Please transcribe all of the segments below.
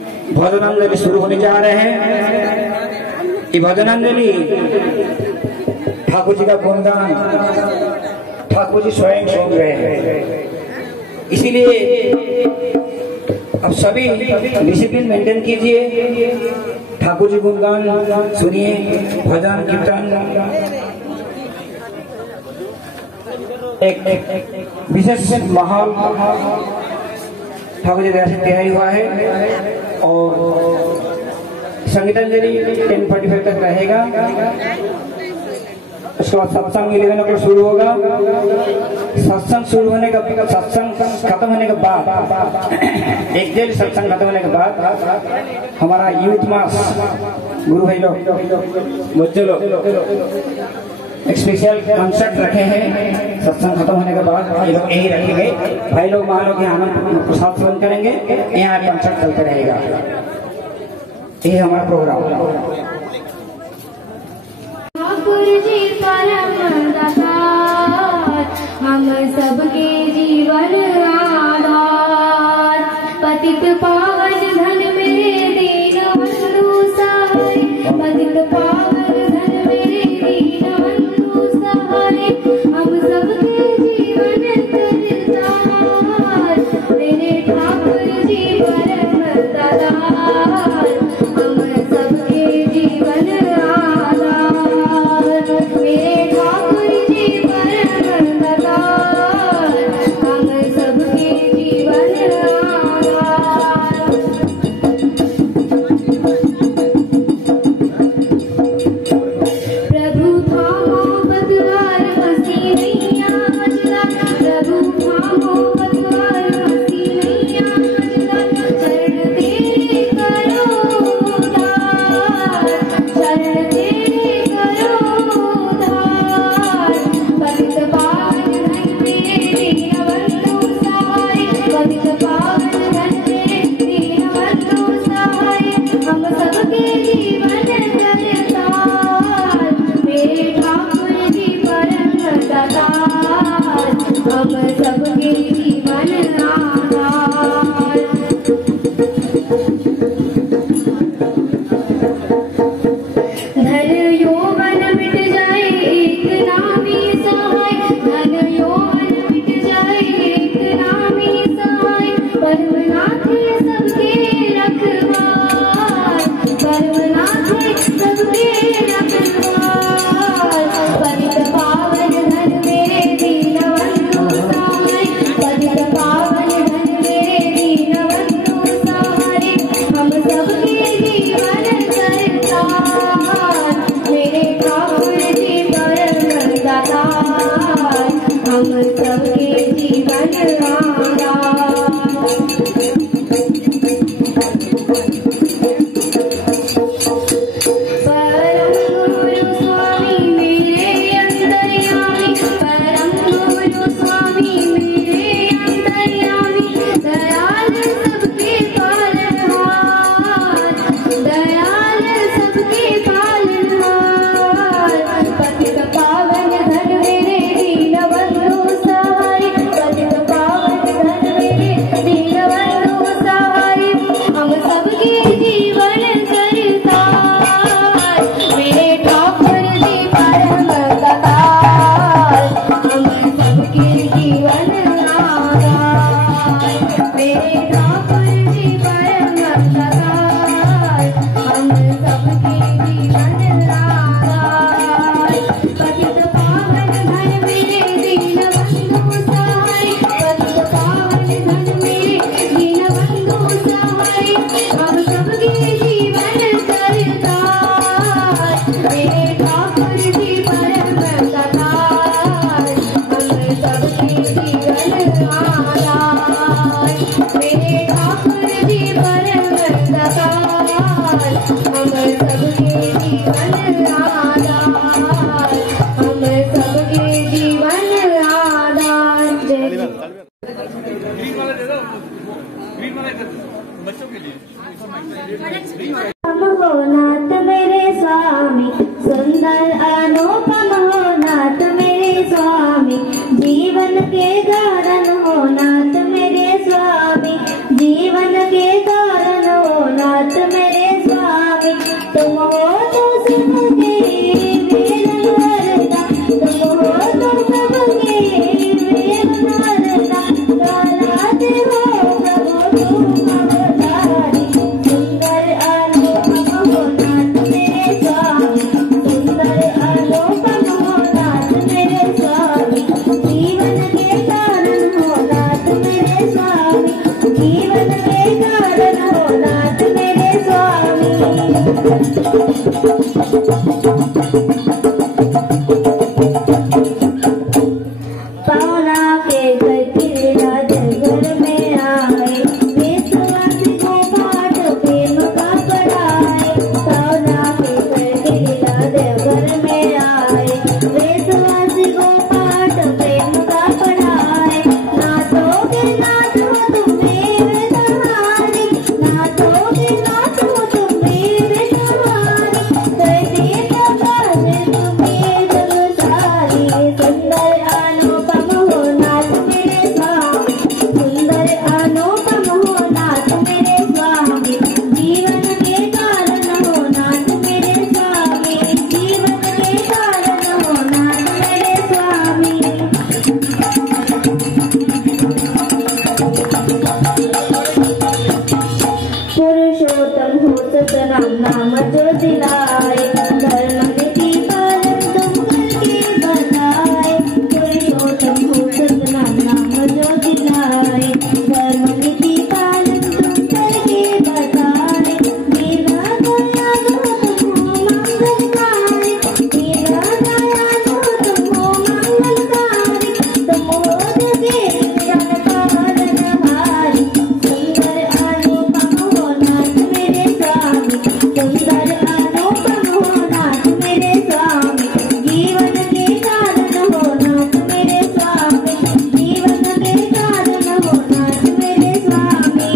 भजनांजलि शुरू होने जा रहे हैं। ये भजनांजलि ठाकुर जी का गुणगान ठाकुर जी स्वयं सुन रहे हैं, इसीलिए अब सभी डिसिप्लिन मेंटेन कीजिए। ठाकुर जी गुणगान सुनिए, भजन कीर्तन एक विशेष माहौल ठाकुर जी दया से तैयारी हुआ है और संगीतांजलि 10:45 तक रहेगा। उसके बाद सत्संग 11 o'clock शुरू होगा। सत्संग शुरू होने का सत्संग खत्म होने के बाद एक देर सत्संग खत्म होने के बाद हमारा यूथ मास गुरु भाई लोग बच्चे लोग एक स्पेशल कंसर्ट रखे हैं। सत्संग खत्म होने के बाद भाई लोग यही रखेंगे। भाई लोग वहां लोग आनंद प्रसाद सेवन करेंगे, यहाँ कंसर्ट चलते रहेगा। यही हमारा प्रोग्राम। हम सबके जीवन आधार, पतित पावन धन में दीनबंधु सहाय, पतित पावन धन में दीनबंधु सहाय, हम सबके जीवन करतार, मेरे ठाकुर जी परम दातार, हम सबके जीवन आधार, मेरे ठाकुर जी परम दातार, हम सबके जीवन आधार। प्रभु थामो पतवार हंसी नैया मचला, प्रभु थामो पतवार हंसी नैया मचला, चरण तेरे करो उद्धार, चरण तेरे करो उद्धार, पतित पावन धन में दीनबंधु सहाय, पतित पावन धन में दीनबंधु सहाय, हम सबके जीवन करतार, मेरे ठाकुर जी परम दातार, हम सबके जीवन आधार। धन यौवन मिट जाए एक नामी सहाय, धन यौवन मिट जाए एक नामी सहाय, परमनाथ सबके रखवार, परमनाथ सबके रखवार, पतित पावन धन मेरे दीनबंधु सहाय, पतित पावन धन मेरे दीनबंधु सहाय, हम सबके जीवन करतार, मेरे ठाकुर जी परम दातार, हम सबके जीवन आधार। परम गुरु स्वामी मेरे अंतर्यामी, परम गुरु स्वामी मेरे अंतर्यामी, दयाल सबके पालनहार, दयाल सबके पालनहार, पतित पावन धन मेरे दीनबंधु सहाय, पतित पावन धन मेरे दीनबंधु सहाय, हम सबके जीवन करतार, मेरे ठाकुर जी परम दातार, हम सबके जीवन आधार, मेरे ठाकुर जी परम दातार, हम सबके जीवन आधार, पतित पावन धन मेरे दीनबंधु सहाय, पतित पावन धन मेरे दीनबंधु सहाय, हम सबके जीवन करतार, मेरे ठाकुर जी परम दातार, हम सबके जीवन आधार, मेरे ठाकुर जी परम दातार, हम सबके जीवन आधार, हम सबके जीवन आधार। जय हो नाथ मेरे स्वामी, सुंदर अनुपम हो नाथ मेरे स्वामी, जीवन के कारण हो नाथ मेरे स्वामी, जीवन के कारण हो तुम हो तो सबके वेदनहरता, तुम हो तो सबके वेदनहरता, कहलाते हो प्रभु तुम अवतारी। सुंदर अनुपम हो नाथ मेरे स्वामी, सुंदर अनुपम हो नाथ मेरे स्वामी, जीवन के कारण हो नाथ मेरे स्वामी, जीवन के कारण हो नाथ मेरे स्वामी। पावना के घर किला घर में आए, विश्वास को पाठ प्रेम का पढ़ाए। पावना के घर किला घर में आए, विश्वास को पाठ प्रेम का पढ़ाए। नाथों के नाथ हो तुम मेरे सहारे, नाथों के नाथ हो तुम मेरे सहारे, कैसे प्रकाश तुम्हें जग सारी। सुंदर अनुपम हो नाथ मेरे स्वामी, सुंदर अनुपम हो नाथ मेरे स्वामी, जीवन के कारण हो नाथ मेरे स्वामी, जीवन के कारण हो नाथ मेरे स्वामी। पुरुषोत्तम हो सतनाम नाम जो दिलाए, धर्म नीति पालन तुम करके बताए। पुरुषोत्तम हो सतनाम नाम जो दिलाए, धर्म नीति पालन तुम करके बताए। मेरा दयाल हो तुम हो मंगलकारी, मेरा दयाल हो तुम हो मंगलकारी, तुम हो जगे जन पालनहारी। सुंदर अनुपम हो नाथ मेरे स्वामी, सुंदर अनुपम हो नाथ मेरे स्वामी, जीवन के कारण हो नाथ मेरे स्वामी, जीवन के कारण हो नाथ मेरे स्वामी।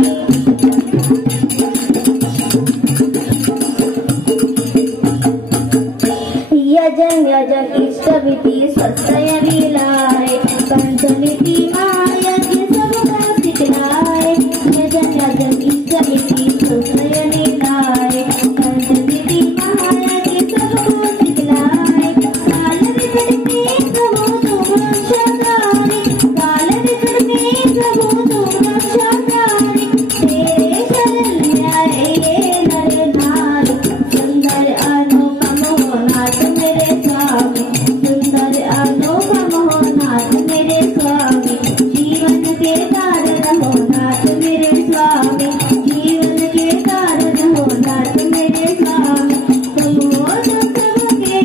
यजन यजन इष्ट विधि स्वस्तय विलाए, पंचनीति मायज्ञ सबका सिखलाए। यजन यजन इष्ट विधि स्वस्तय विलाए, पंचनीति मायज्ञ सबको सिखलाए। काल विकट में प्रभु तुम रक्षाकारी, काल विकट में प्रभु तुम रक्षाकारी, तेरे शरण में आए ये नर नारी। सुंदर अनुपम हो नाथ मेरे स्वामी, सुंदर अनुपम हो नाथ मेरे स्वामी, जीवन के कारण हो नाथ मेरे स्वामी, जीवन के कारण हो नाथ मेरे स्वामी। तुम हो तो सबके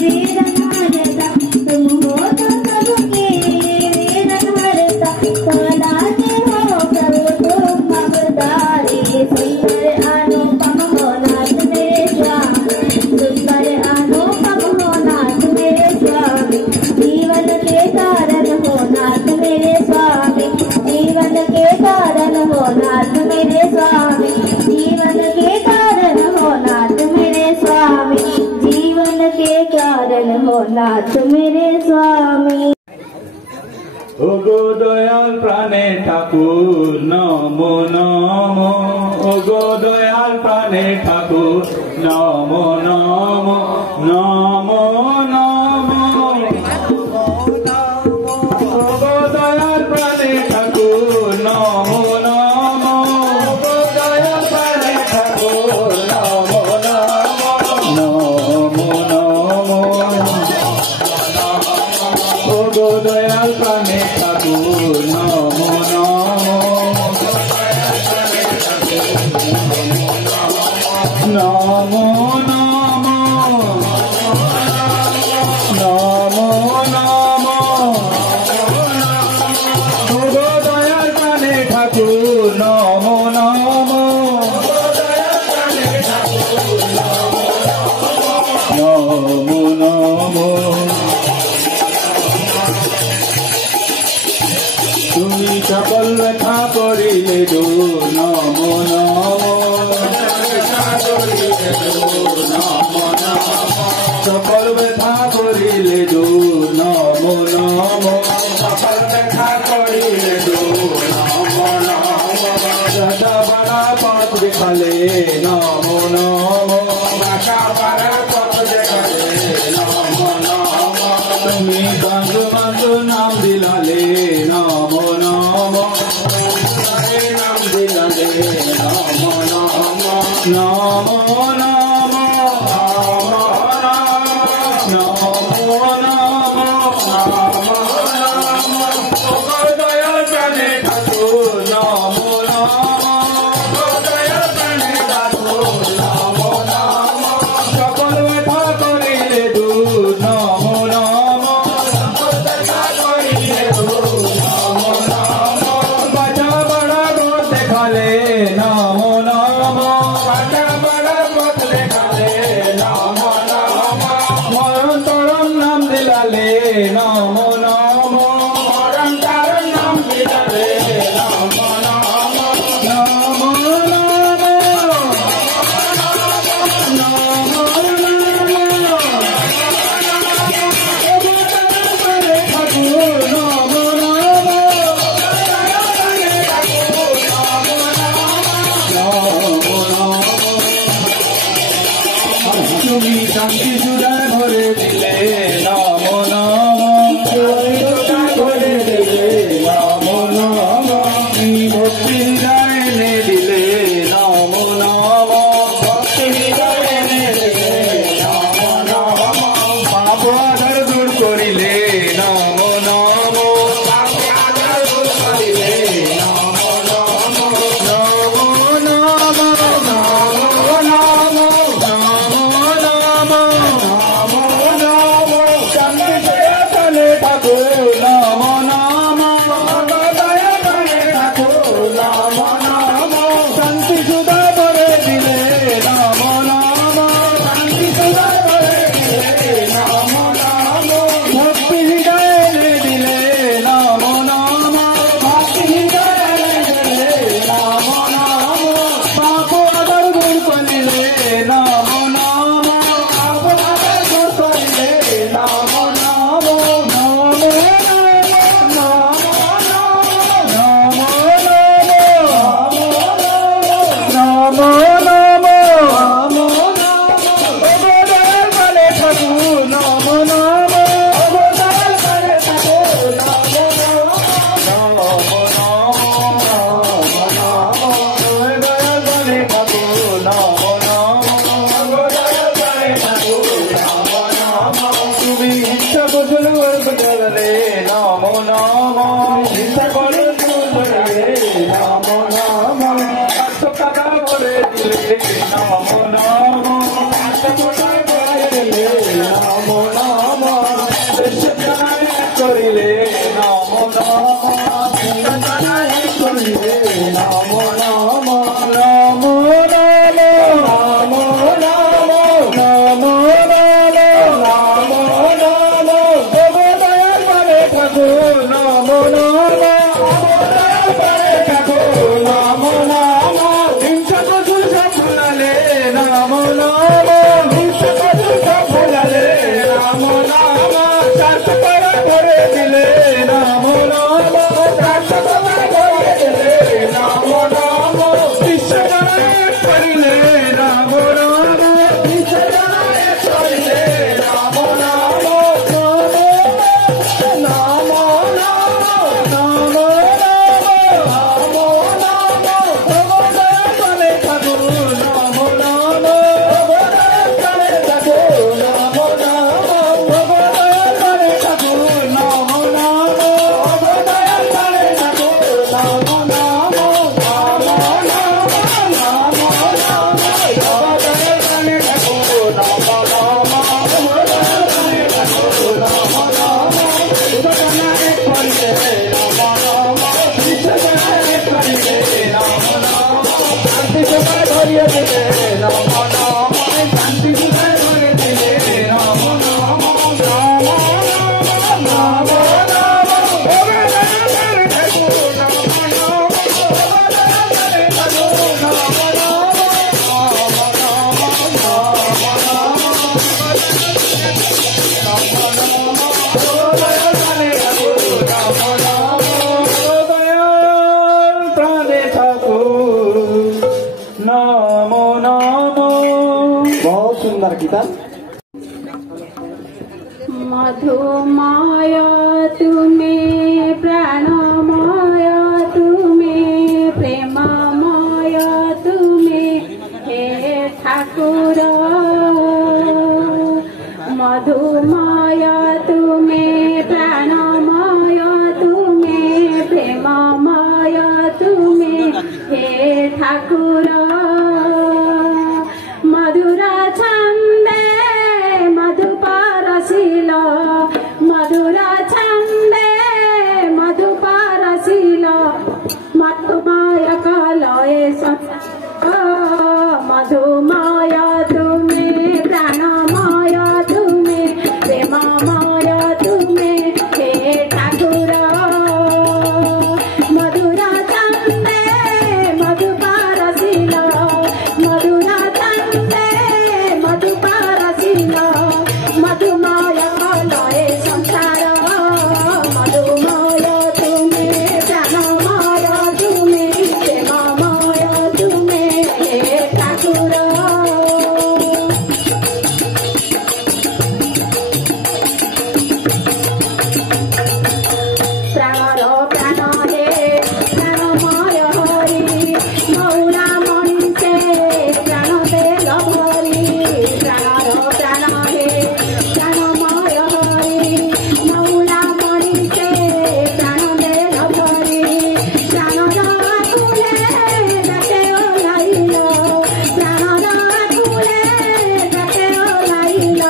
वेदनहरता, तुम हो तो सबके वेदनहरता, कहलाते हो प्रभु तुम अवतारी। सुंदर अनुपम हो नाथ मेरे स्वामी, सुंदर अनुपम हो नाथ मेरे स्वामी, जीवन के कारण हो नाथ मेरे स्वामी, जीवन के कारण हो नाथ मेरे स्वामी, जीवन के कारण हो नाथ मेरे स्वामी, जीवन के कारण हो नाथ मेरे स्वामी। ওগো দয়াল প্রাণে ঠাকুর নমো নমো, ওগো দয়াল প্রাণে ঠাকুর নমো নমো, নমো নমো। ওগো দয়াল প্রাণে ঠাকুর নমো নমো, ওগো দয়াল প্রাণে ঠাকুর নমো নমো, নমো নমো। ওগো দয়াল প্রাণে ঠাকুর নমো নমো, নমো নমো, নমো নমো। ওগো দয়াল প্রাণে ঠাকুর নমো নমো, নমো নমো। তুমি সকল ব্যথা করিলে দূর নমো নমো, সকল ব্যথা করিলে দূর নমো নমো, সকল ব্যথা করিলে দূর নমো নমো। দাদা বাড়া পথ দেখালে নমো নমো, তুমি বন্ধু বন্ধু নাম দিলালে নম নম নাম দিলালে নম নম নম নম দয়াল প্রাণে ঠাকুর নম সকল ব্যথা করিলে দূর নম নম বাজা বড়া পথ দেখালে নম নম মরণ তরণ নাম দিলালে নম নম তুমি শান্তি সুদায় ভরে দিলে নম নম ভরে দিলে নম নম ভক্তি হৃদয় এনে দিলে নম নম ভক্তি হৃদয় এনে দিলে নম নম পাপ আধার দূর করিলে নম নম দূর করিলে নম নম নম নম শান্তি সুধা করে দিলে নম নম ভক্তি হৃদয় এনে দিলে নম নম পাপ আদর দূর করিলে নম নম তুমি ইচ্ছা বদল বদলে নম নম ইচ্ছা বদল বদলে নম নম আত্মকথা বলে দিলে নম নম আত্মকথা বলে দিলে নম নম দেশপ্রাণে করিলে নম নম দেশপ্রাণে করিলে নম নম নম নম নম सुंदर गीता। मधुमय तुम्हें प्राणमय तुम्हें प्रेममय तुम्हें हे ठाकुर मधुमय तुम्हें प्राणमय तुम्हें प्रेममय तुम्हें हे ठाकुर मधुर छंदे मधुपरशील मधुर छंदे मधुपरशील मधुमय कलये मधुमय तुम्हें प्राणमय तुम्हें प्रेममय तुम्हें हे ठाकुर मधुर छंदे मधुपरशील मधुर छंदे मधुपरशील मधुमय कलये संसार मधुमय तुम्हें प्राणमय तुम्हें प्रेममय तुम्हें हे ठाकुर प्राणर प्राण हे प्राणमय हरि मौरा मणिसे प्राण देल हरि प्राणर प्राण हे प्राणमय हरि मौरा मणिसे प्राण देल हरि प्राणर आकुले डाके ओलाइल प्राणर आकुले डाके ओलाइल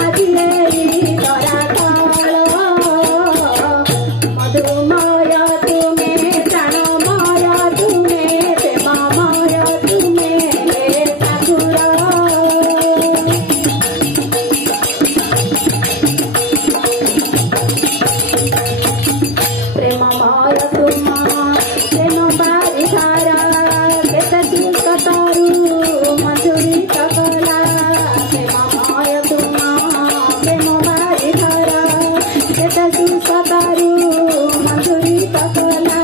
আজি এই ধরাতল मधुमय तुम्हें प्राणमय तुम्हें प्रेममय तुम्हें हे ठाकुर प्रेममय तुम प्रेम बारिधारा केते सुख तरु मधुरी कला प्रेममय तुम प्रेम बारिधारा केते सुख तरु मधुरी कला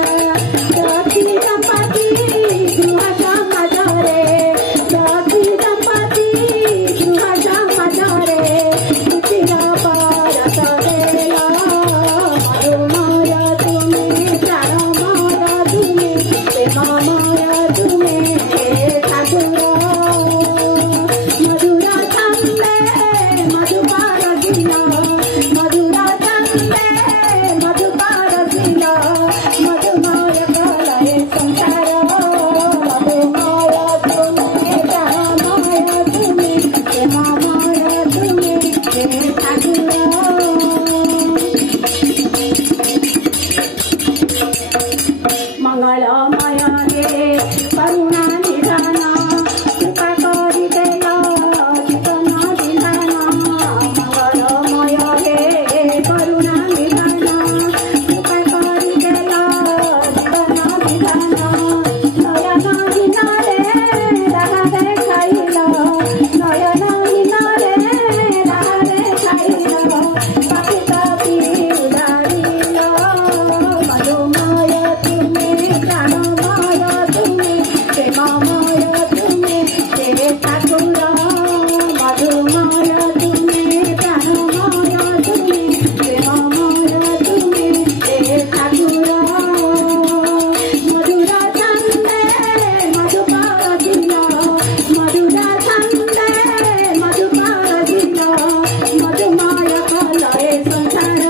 दक्षी दंपति गृह समाजरे दक्षी दंपति गृह समाजरे खुशीर परस देला मधुमय तुम्हें प्राणमय तुम्हें प्रेममय तुम्हें हे ठाकुर मधुर छंदे मधुपरशील मधुर छंदे मधुपरशील मधुमय कलये संसार मधुमय तुम्हें प्राणमय तुम्हें प्रेममय तुम्हें हे ठाकुर मंगलमय हे करुणा निधान कृपा करि देल जीवन विधान मंगलमय हे करुणा निधान कृपा करि देल जीवन विधान नयन हिनारे राह देखाइल नयन हिनारे राह देखाइल पापी तापी उदारिल मधुमय तुम्हें प्राणमय तुम्हें प्रेममय तुम्हें हे ठाकुर मधुमय तुम्हें प्राणमय तुम्हें प्रेममय तुम्हें हे ठाकुर मधुर छंदे मधुपरशील मधुर छंदे मधुपरशील मधुमय कलये संसार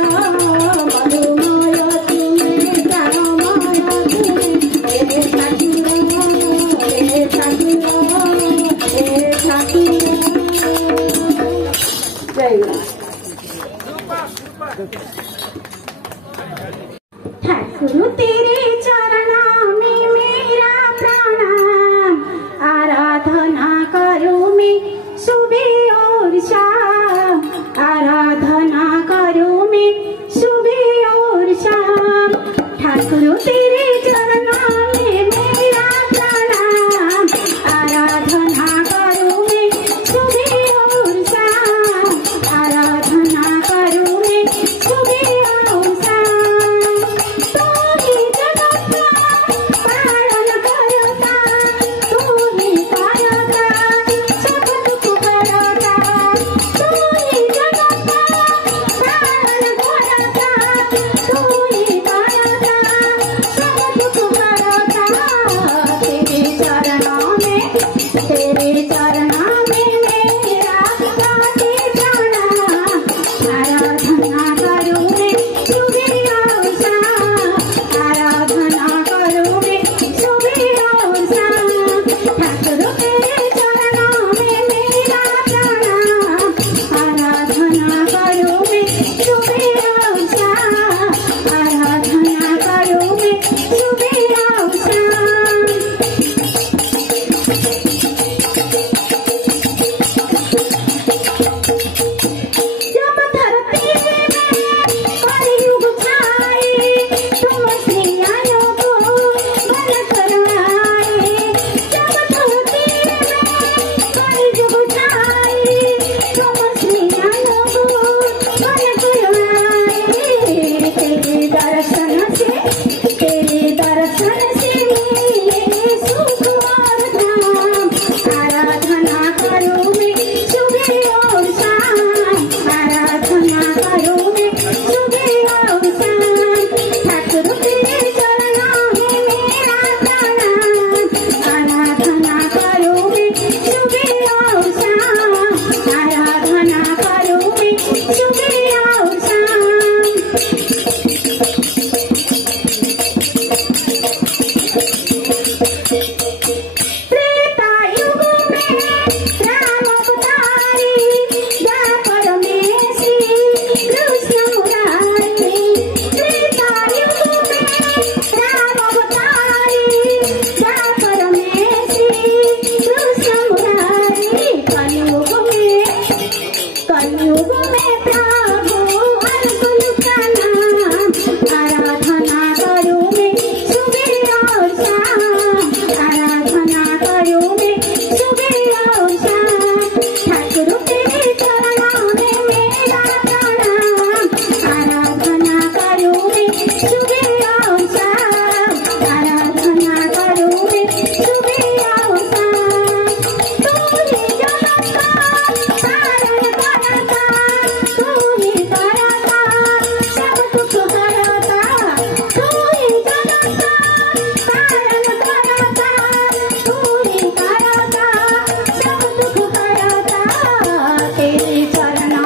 मधुमय तुम्हें प्राणमय तुम्हें हे ठाकुर हे ठाकुर हे ठाकुर जय ठाकुर तेरे चरणों में मेरा प्रणाम आराधना करूं मैं सुबह और शाम आराधना करूं मैं सुबह और शाम ठाकुर तेरे चरणों में मेरा प्रणाम आराधना करूं मैं सुबह और शाम आराधना करूं मैं सुबह तेरे चरणा में मेरा गाते जाना, आराधना करूं मैं सुबह और शाम, आराधना करूं मैं सुबह और शाम। ठाकुर तेरे चरणा में मेरा प्रणाम, आराधना करूं मैं सुबह और शाम, आराधना करूं मैं सुबह और शाम। जब धरती में कलयुग छाए, तुम श्री आयो को बल करवाए। जब धरती में कलयुग छाए, तुम श्री आयो को बल करवाए। तेरे दर्शन से मिले सुख और धाम, आराधना करूं मैं सुबह और शाम, आराधना करूं मैं सुबह और शाम। ठाकुर तेरे चरणा में मेरा प्रणाम, आराधना करूं मैं सुबह और शाम, आराधना करूं मैं सुबह और शाम। त्रेता युग में राम अवतारी, द्वापर में श्री कृष्ण मुरारी। त्रेता युग में राम अवतारी, द्वापर में श्री कृष्ण मुरारी। कलयुग में प्रभु अर्जुन का नाम, आराधना करूं मैं सुबह और शाम, आराधना करूं मैं सुबह और शाम। ठाकुर तेरे चरणा में मेरा प्रणाम, आराधना करूं मैं सुबह और शाम, आराधना करूं मैं सुबह और शाम। तू ही जगत का पालन करता, तू ही करता सब दुख हरता। तू ही जगत का पालन करता, तू ही करता सब दुख हरता। तेरे चरणा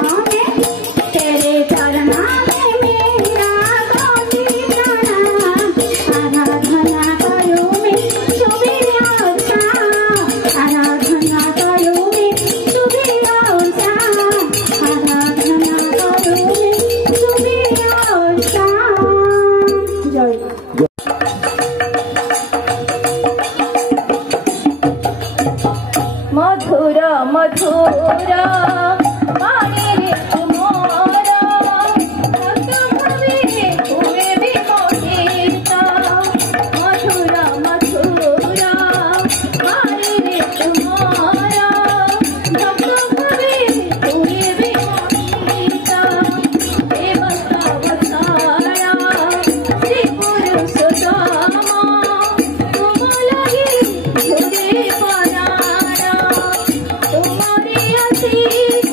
में मेरा गाती प्रणाम, आराधना करूं मैं सुबह और शाम, आराधना करूं मैं सुबह और शाम, आराधना करूं मैं सुबह और शाम। जय मधुर मधुर वाणी रे तुम्हारा, भक्त भवे हुए विमोहित। मधुर मधुर वाणी रे तुम्हारा, भक्त भवे हुए विमोहित। देवता अवतारा श्री पुरुषोत्तम, तुम लगे झूले परारा। तुम्हारे आशीष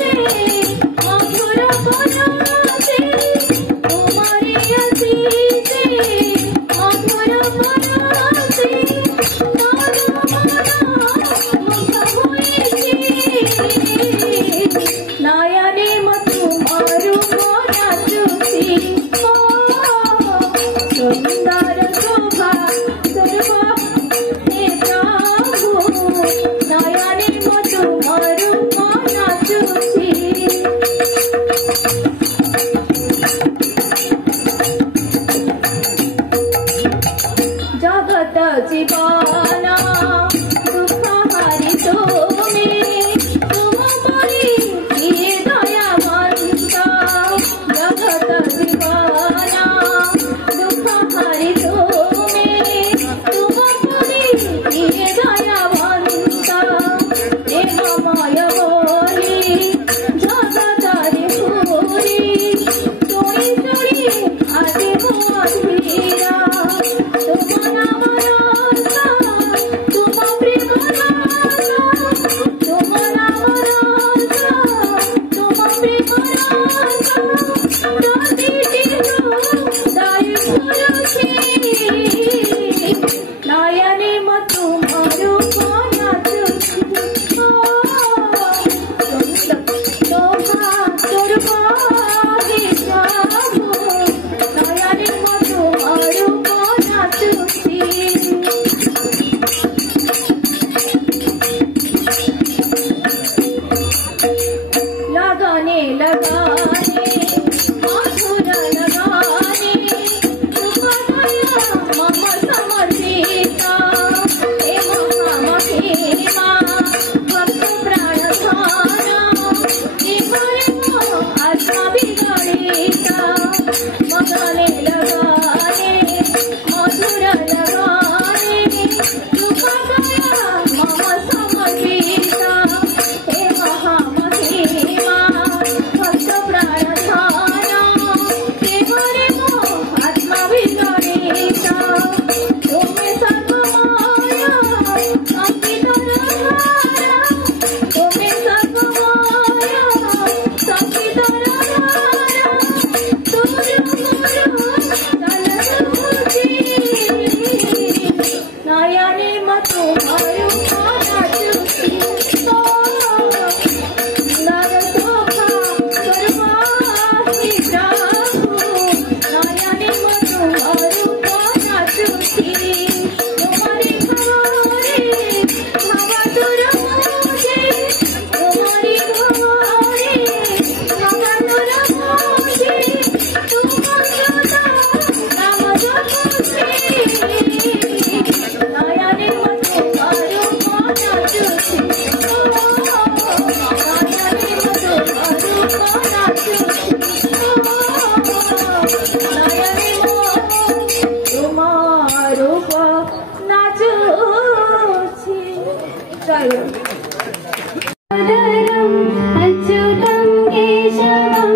अच्युतं केशवं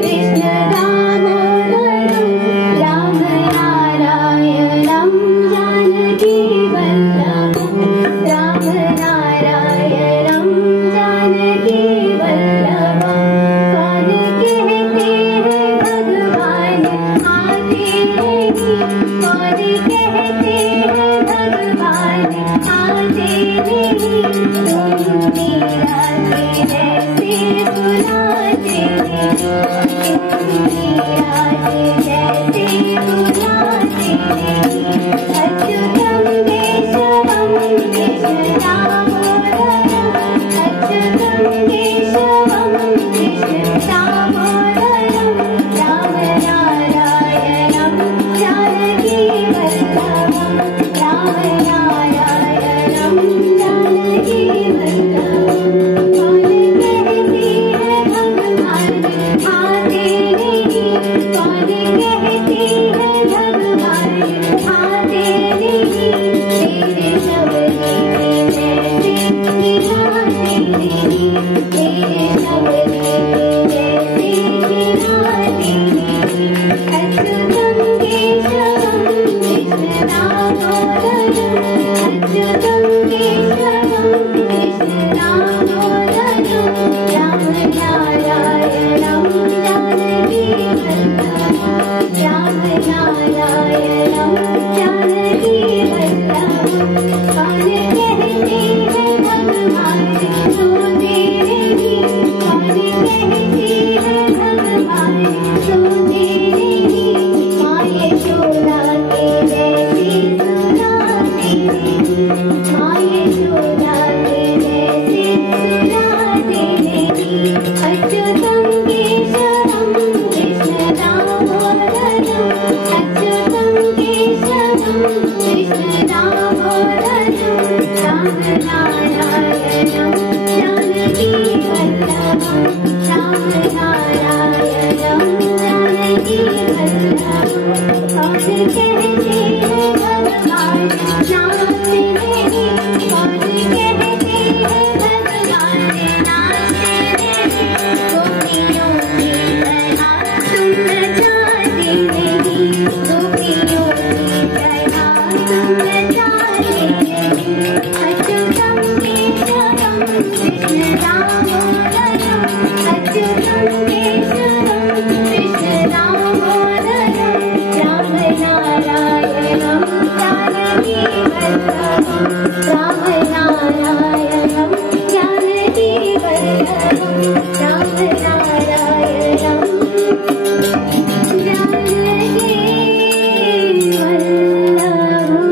कृष्ण दामोदरं राम नारायणं जानकी वल्लभं राम नारायणं जानकी वल्लभं कौन कहते हैं भगवान आते नहीं कौन कहते हैं भगवान आते नहीं मेरा जैसे बुलाते जैसे बुलाते अच्युतं केशवं कृष्ण दामोदरं अच्युतं केशवं कृष्ण दामोदरं राम नारायणं जानकी वल्लभं राम नारायणं जानकी वल्लभं कौन कहते हैं भगवान आते नहीं कौन कहते हैं भगवान आते नहीं तेरे शबरी जैसे खिलाते नहीं तेरे शबरी जैसे खिलाते नहीं अच्युतं केशवं कृष्ण दामोदरं अच्युतं केशवं कृष्ण दामोदरं राम नारायणं जानकी वल्लभं राम नारायणं जानकी वल्लभं कौन कहते हैं भगवान सुनते नहीं कौन कहते हैं भगवान सुनते नहीं माँ यशोदा के जैसी सुनाते नहीं माँ यशोदा के जैसे सुनाते नहीं अच्युतं केशवं कृष्ण दामोदरं अच्युतं केशवं कृष्ण दामोदरं राम नारायणं जानकी वल्लभं राम नारायणं जानकी वल्लभं कौन कहते हैं भगवान नाचते नहीं कौन कहते हैं भगवान नाचते नहीं गोपियों की तरह तुम नचाते नहीं गोपियों की तरह तुम नचाते नहीं अच्युतं केशवं कृष्ण दामोदरं अच्युतं केशवं कृष्ण दामोदरं राम नारायणं जानकी वल्लभं राम नारायणं जानकी वल्लभं राम नारायणं जानकी वल्लभं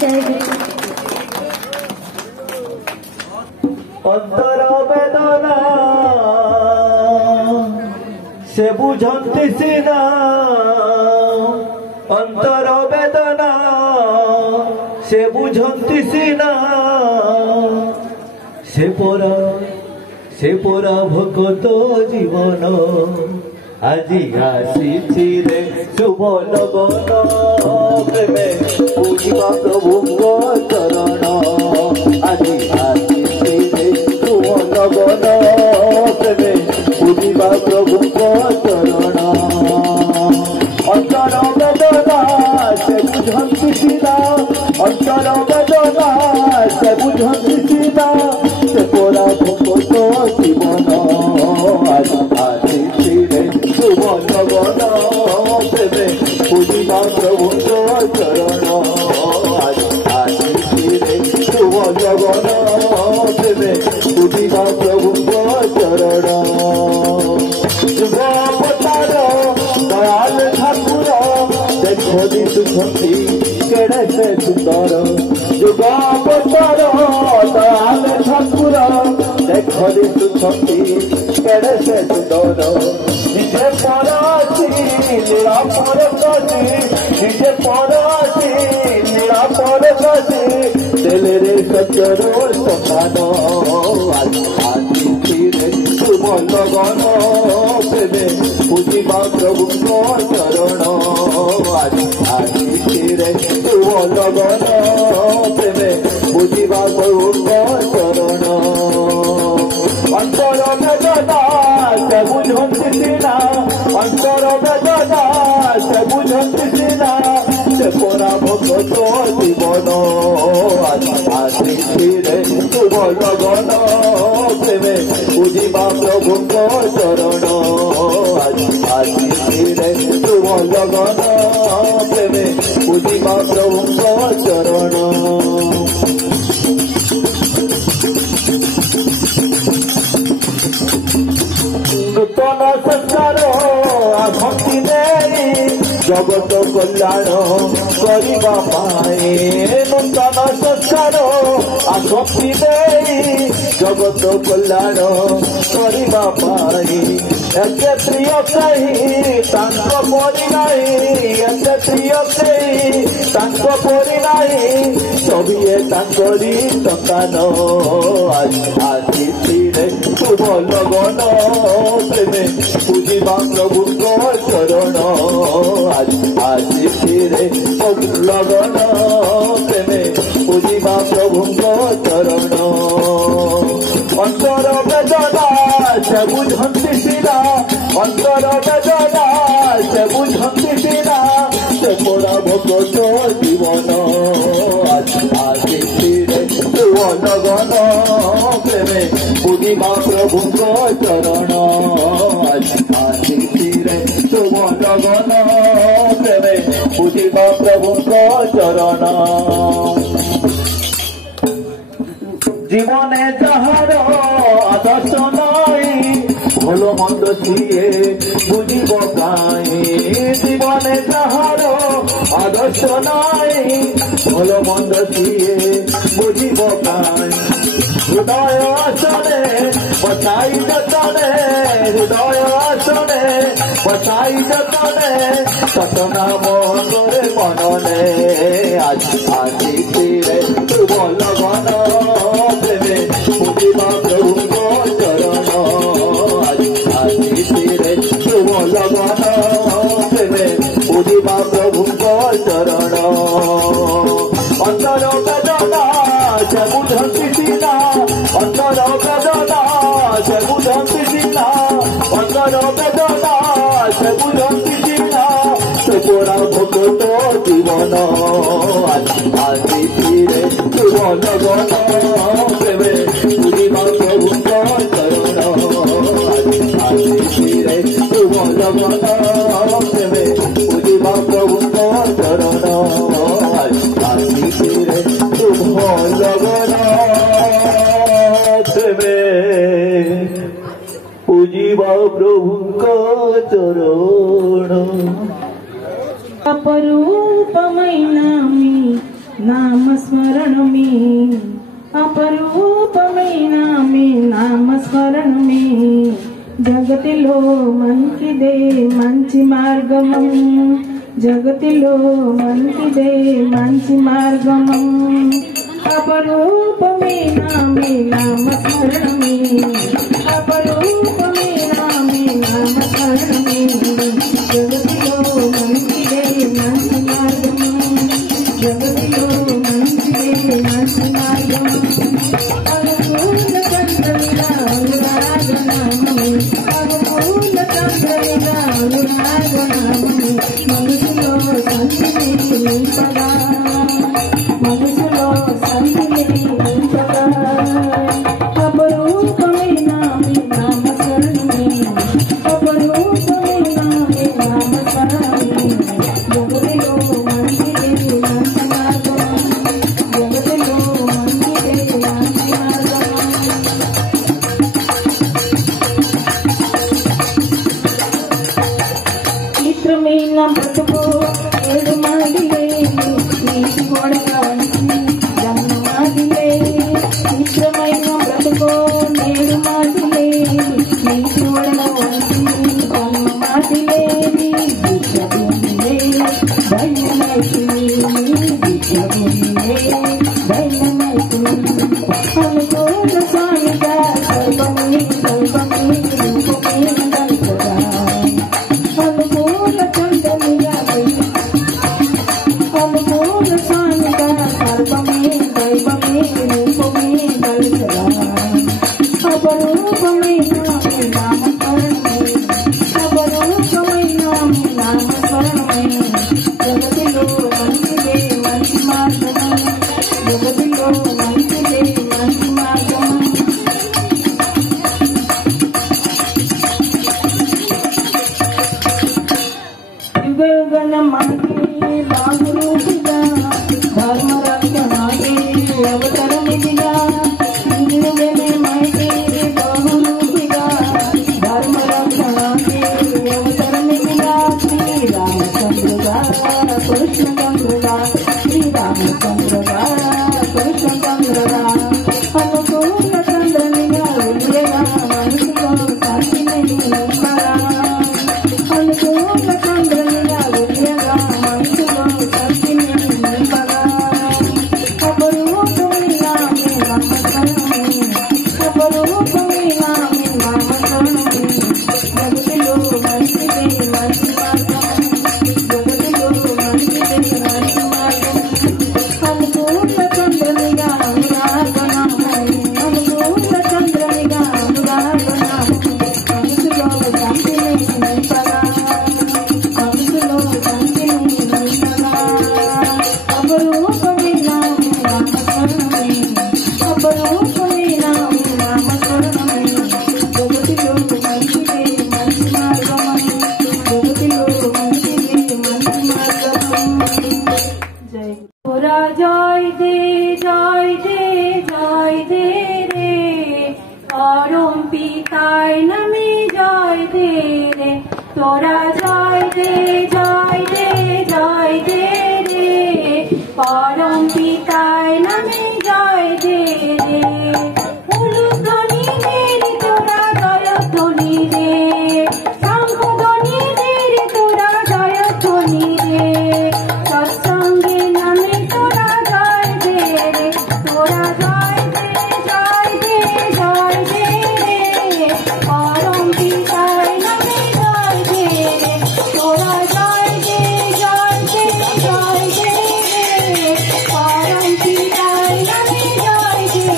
जय गुरु अंतर वेदना से बुझंती सीना अंतर वेदना से बुझंती सीना से परा भगत जीवन আজি আসিছি রে শুভ লগন প্রেমে পূজিবা প্রভুঙ্গ চরণ আজি আসিছি রে শুভ লগন প্রেমে পূজিবা প্রভুঙ্গ চরণ অন্তর বেদনা সে বুঝন্তি সিনা অন্তর বেদনা সে বুঝন্তি সিনা সে পরা ভগত জীবন আজি আসিছি রে শুভ লগন প্রেমে পূজিবা প্রভুঙ্গ চরণ আজি আসিছি রে শুভ লগন প্রেমে পূজিবা প্রভুঙ্গ চরণ যুগ অবতার দয়াল ঠাকুর দেখো দিশুଛନ୍ତି কেড়ে সে সুন্দর যুগ অবতার দয়াল ঠাকুর দেখো দিশুଛନ୍ତି কেড়ে সে সুন্দর নিজে পরাছি নিরাপর কাছে নিজে পরাছি নিরাপর কাছে দেলে রে সচর সখান আজি রে শুভ লগন প্রেমে পূজিবা প্রভুঙ্গ চরণ আজি রে শুভ লগন প্রেমে চরণ অন্তর বেদনা সে বুঝন্তি সিনা অন্তর বেদনা সে বুঝন্তি সিনা সে পরা ভক্ত জীবন আসিরে শুভ লগন প্রেমে বুঝিবা প্রভুଙ୍କ চরণ আসিরে শুভ লগন প্রেমে বুঝিবা প্রভুଙ୍କ চরণ নূতন সংসার ভক্তি নেই জগত কল্যাণ করিবা পায়ে নূতন সংসার ভক্তি নেই জগত কল্যাণ করিবা পায়ে এতে প্রিয় কেহি তাঙ্ক পরি নাই এতে প্রিয় কেহি তাঙ্ক পরি নাই সবিয়ে তাঙ্করি সন্তান আসিরে শুভ লগন প্রেমে বুঝিবা প্রভুଙ୍କ চরণ আসিরে লগন প্রেমে বুঝিবা প্রভুଙ୍କ চরণ অন্তর বেদনা সে বুঝন্তি সিনা অন্তর বেদনা সে বুঝন্তি সিনা সে পড়া ভক্ত জীবন আসিরে শুভ লগন প্রেমে বুঝিবা প্রভুଙ୍କ চরণ আসিরে শুভ লগন প্রেমে বুঝিবা প্রভুଙ୍କ চরণ জীবনে যাহার আদর্শ নাই ভালো মন্দ সিয়ে বুঝিব কাই জীবনে যাহার আদর্শ নাই ভালো মন্দ সিয়ে বুঝিব কাই হৃদয় আসনে বসাই যতনে হৃদয় আসনে বসাই যতনে সতনাম করে মননে আসিরে শুভ লগন প্রেমে বুঝিবা প্রভুଙ୍କ চরণ আসিরে শুভ লগন প্রেমে বুঝিবা প্রভুଙ୍କ চরণ অন্তর বেদনা সে বুঝন্তি সিনা অন্তর বেদনা সে বুঝন্তি সিনা অন্তর বেদনা সে বুঝন্তি সিনা সে পরা ভক্ত জীবন আসিরে শুভ লগন প্রেমে বুঝিবা প্রভুଙ୍କ চরণ আসিরে শুভ লগন প্রেমে বুঝিবা প্রভুଙ୍କ চরণ আসিরে শুভ লগন প্রেমে বুঝিবা প্রভুଙ୍କ চরণ అపరూపమైన మీ నామస్మరణ మీ అపరూపమైన మీ నామస్మరణ మీ జగతిలో మంచిదే మంచి మార్గము జగతిలో మంచిదే మంచి మార్గము అపరూపమైన మీ నామస్మరణ మీ అపరూపమైన మీ నామస్మరణ మీ జగతిలో మంచిదే మంచి మార్గము జగతిలో మంచిదే మంచి మార్గము అనుకూల చంద్రమిగా అనురాగనామము అనుకూల చంద్రమిగా అనురాగనామము మనసులో శాంతిని నింపగా మనసులో శాంతిని నింపగా అపరూపమైన మీ నామస్మరణమే అపరూపమైన మీ నామస్మరణమే జగతిలో మంచిదే మంచి మార్గం జగతిలో మంచిదే మంచి మార్గం చిత్రమైన బ్రతుకు ఏడు మాదిలే నీటి గోడగానికి జన్మమాదిలే చిత్రమైన బ్రతుకు నేడు మాదిలే నీటి గోడగానికి జన్మమాదిలే విద్యభూమిలే దైవమైతిని విద్యభూమిలే దైవమైతిని అనుకూల స్వామిగా సర్వమే సర్వమే రూపమే దంతగా అనుకూల చందనిగా అనుకూల స్వామిగా సర్వమే దైవమే రూపమే निधिगा हिंदुवे में मैं तेरे बहुरूपिगा धर्म रक्षणा के अवसर निधिगा श्री रामचंद्र गा कृष्ण चंद्र गा श्री रामचंद्र गा कृष्ण चंद्र गा अनुकूल चंद्र निगा विजयगा मनुष्य शांति नहीं निपरा अनुकूल चंद्र निगा विजयगा मनुष्य शांति नहीं निपरा तोरा जय दे रे परम पिताय नमे जय दे रे उलुध्वनि दे रे तोरा जय ध्वनि दे शंख ध्वनि दे रे तोरा जय ध्वनि दे सत्संगे नमे तोरा जय दे रे तोरा जय दे रे परम पिताय नमे तोरा जय दे परम पिताय नमे जय दे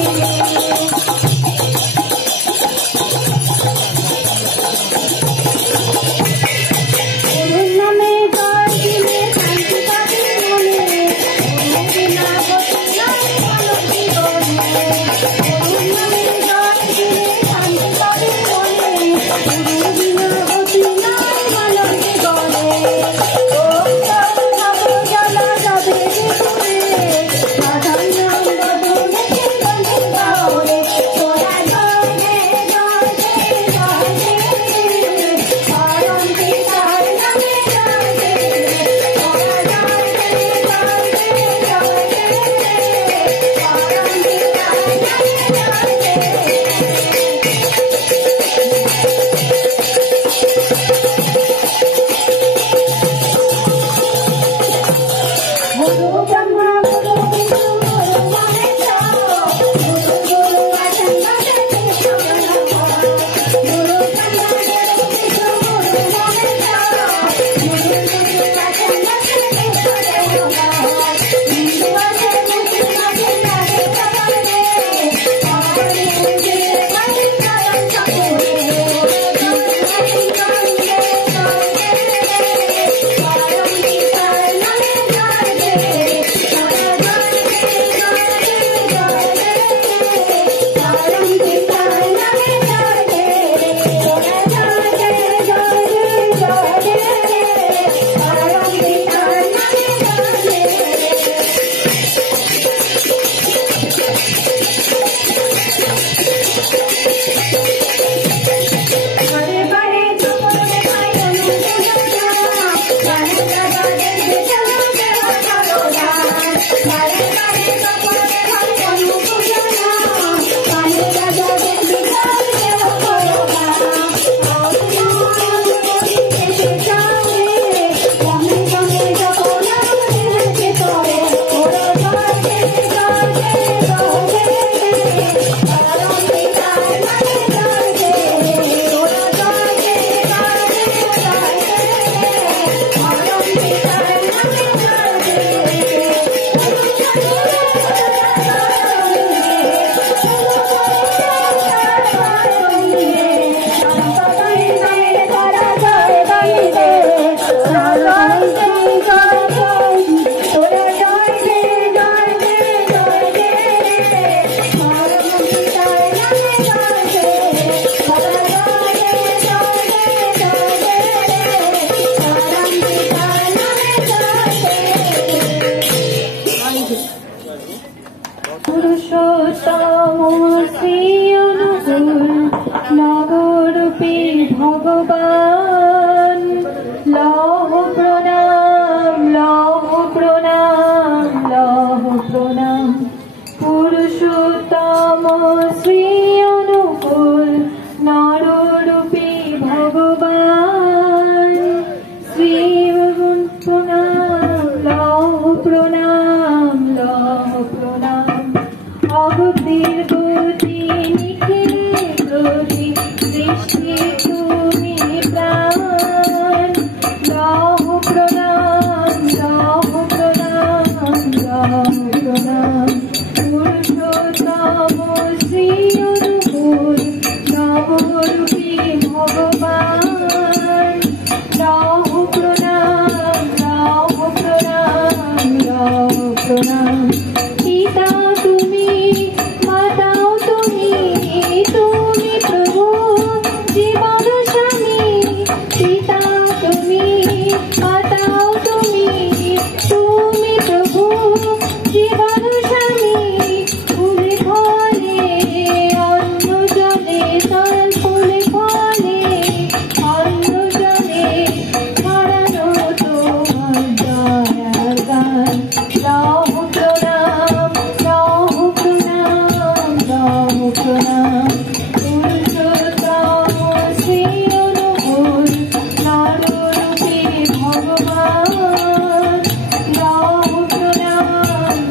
नमे जय दिले शांति पाबे मने बिना गति नाई मानव जीवने পুরুষোত্তম শ্রী অনুকূল নবরূপী ভগবান লহ প্রণাম লহ প্রণাম লহ প্রণাম পুরুষোত্তম শ্রী অনুকূল নররূপী ভগবান শ্রী প্রণাম লহ প্রণাম লহ প্রণাম অবধির গতি নিখিল গতি সৃষ্টি তুমি প্রাণ লহ প্রণাম লহ প্রণাম লহ প্রণাম পুরুষোত্তম শ্রী অনুকূল নবরূপী ভগবান লহ প্রণাম লহ প্রণাম লহ প্রণাম পিতা তুমি মাতাও তুমি তুমি প্রভু জীবন স্বামী পিতা তুমি মাতাও তুমি তুমি প্রভু জীবন স্বামী ফুলে ফলে অন্ন জলে তার ফুলে ফলে অন্ন জলে ছড়ানো তোমার দয়ার গান লহ প্রণাম লহ প্রণাম লহ প্রণাম পুরুষোত্তম শ্রী অনুকূল নররূপী ভগবান লহ প্রণাম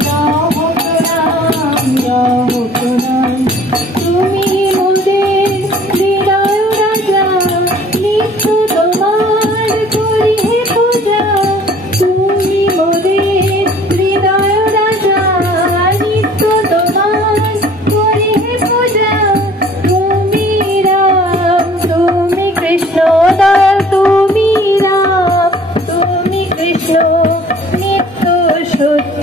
লহ প্রণাম লহ প্রণাম তুমি মোদের হৃদয় রাজা নিত্য তোমার করি হে পূজা তুমি মোদের হৃদয় রাজা নিত্য তোমার করি হে পূজা তুমি রাম তুমি কৃষ্ণ দয়াল তুমি রাম তুমি কৃষ্ণ নিত্য সত্য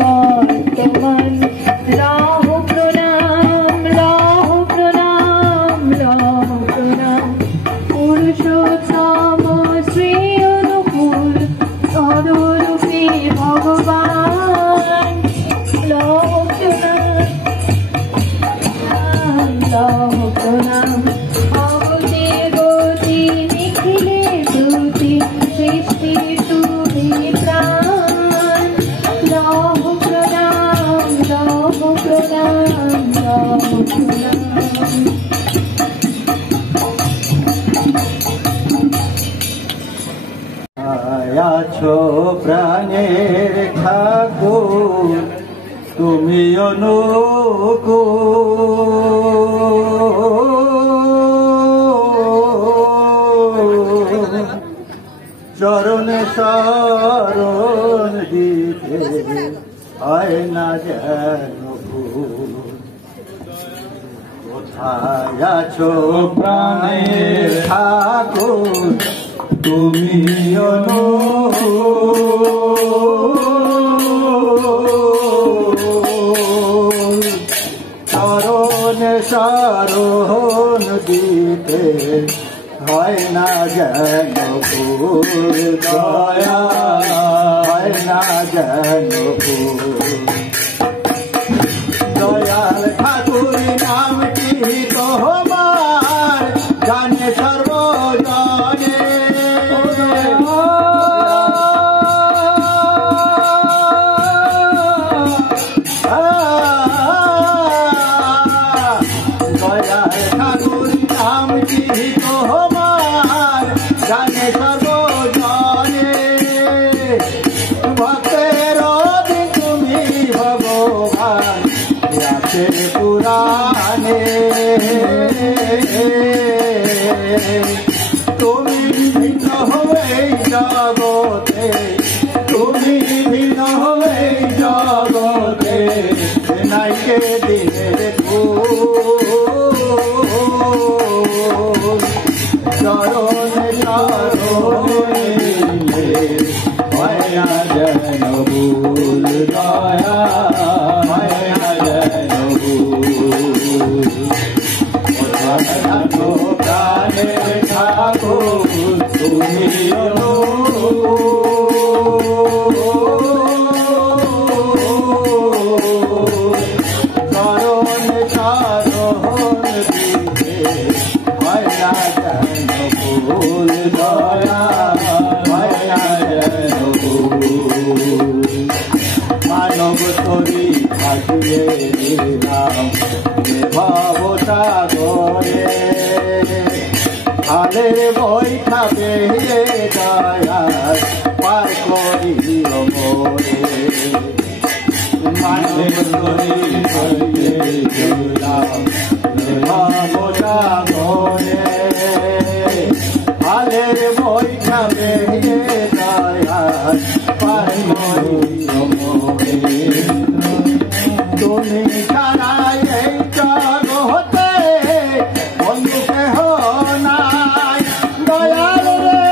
বর্তমান লহ প্রণাম লহ প্রণাম লহ প্রণাম পুরুষোত্তম শ্রী অনুকূল নররূপী ভগবান লহ প্রণাম লহ প্রণাম অবধির গতি নিখিলে দ্রুতি সৃষ্টি তুমি প্রাণ লহ প্রণাম লহ প্রণাম লহ প্রণাম আছো প্রাণের ঠাকুর তুমি অনুকূল চরণে শরণ দিতে হয় না যেন ভুল কোথায় আছো প্রাণের ঠাকুর তুমি অনুকূল চরণে শরণ দিতে হয় না যেন ভুল দয়া হয় না যেন ভুল দয়াল ঠাকুর নামটি তোমার জানে সর্বজনে দয়াল ঠাকুর নামটি তোমার জানে সর্বজনে ভক্তের দিন তুমি ভগবান আছে পুরাণে তুমি ভিন্ন হয়ে জগতে তুমি ভিন্ন হয়ে জগতে নাইকে দিনের চরণে চরণে মায়া যেন ভুল দয়া মায়া যেন ভুল প্রাণে ঠাকুর তুমি অনুকূল চরণ চরণ দিতে হয় না যেন ভুল দয়া হয় না যেন ভুল মানব তরি থাকিয়ে দিলাম ভব সাগরে হালের বৈঠা পেয়ে দয়ার পার করিল মোরে মানব তরি থাকিয়ে দিলাম ভব সাগরে হালের বৈঠা পেয়ে দয়ার পার করিল মোরে তুমি ছাড়া এই জগতে বন্ধু কেহ নাই দয়াল রে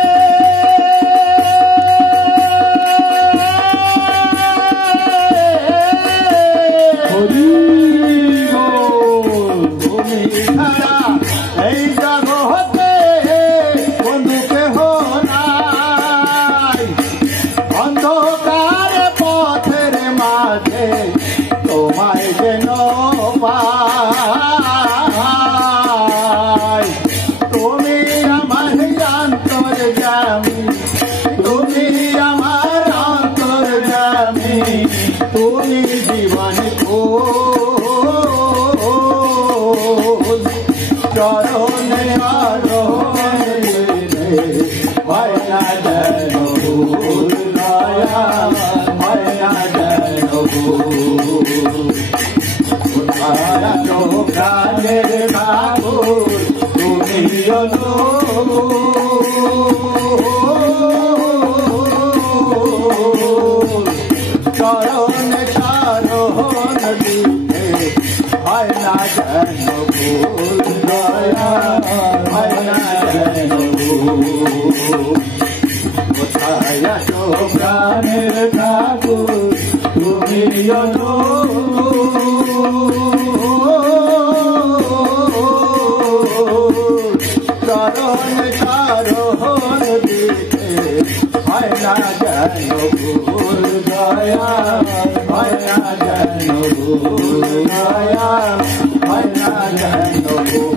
তুমি ছাড়া এই জগতে বন্ধু কেহ নাই অন্ধকার পথের মাঝে তোমায় যেন পাই তুমি আমার অন্তর্যামী তুমি আমার অন্তর্যামী তুমি জীবন চরণে হয় না যেন ভুল দয়া হয় না যেন ভুল প্রাণের ঠাকুর তুমি চরণ চরণ দিতে হয় না যেন ভুল দয়া হয় না যেন ভুল কোথায় আছো প্রাণের ঠাকুর তুমি চরণ চরণ দিতে হয় না যেন ভুল দয়া হয় না যেন ভুল দয়া হয় না যেন ভুল।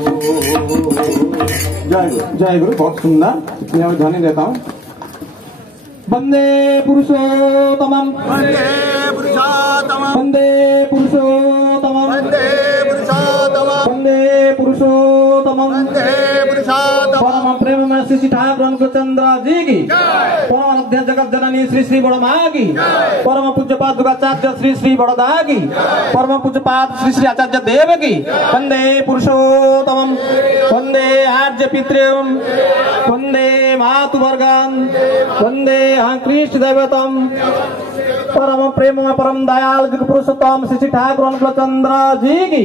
जय गुरु। बहुत सुंदर, मैं ध्वनि देता हूँ। वंदे पुरुषोत्तमं वंदे पुरुषोत्तमं वंदे पुरुषोत्तमं वंदे पुरुषोत्तमं वंदे पुरुषोत्तमं वंदे पुरुषोत्तमं। परम प्रेम में श्री ठाकुर चंद्र जी की, परम अध्यक्ष जगत जननी श्री श्री बड़ माँ की, परम पूज्यपाद दुर्गाचार्य श्री श्री बड़दा की, परम पूज्यपाद श्री श्री आचार्य देव की। वंदे पुरुषोत्तमं वंदे आर्य पितृम वंदे मातुवर्गं वंदे कृष्ण दैवतम। परम प्रेम में परम दयाल पुरुषोत्तम श्री ठाकुर चंद्र जी की।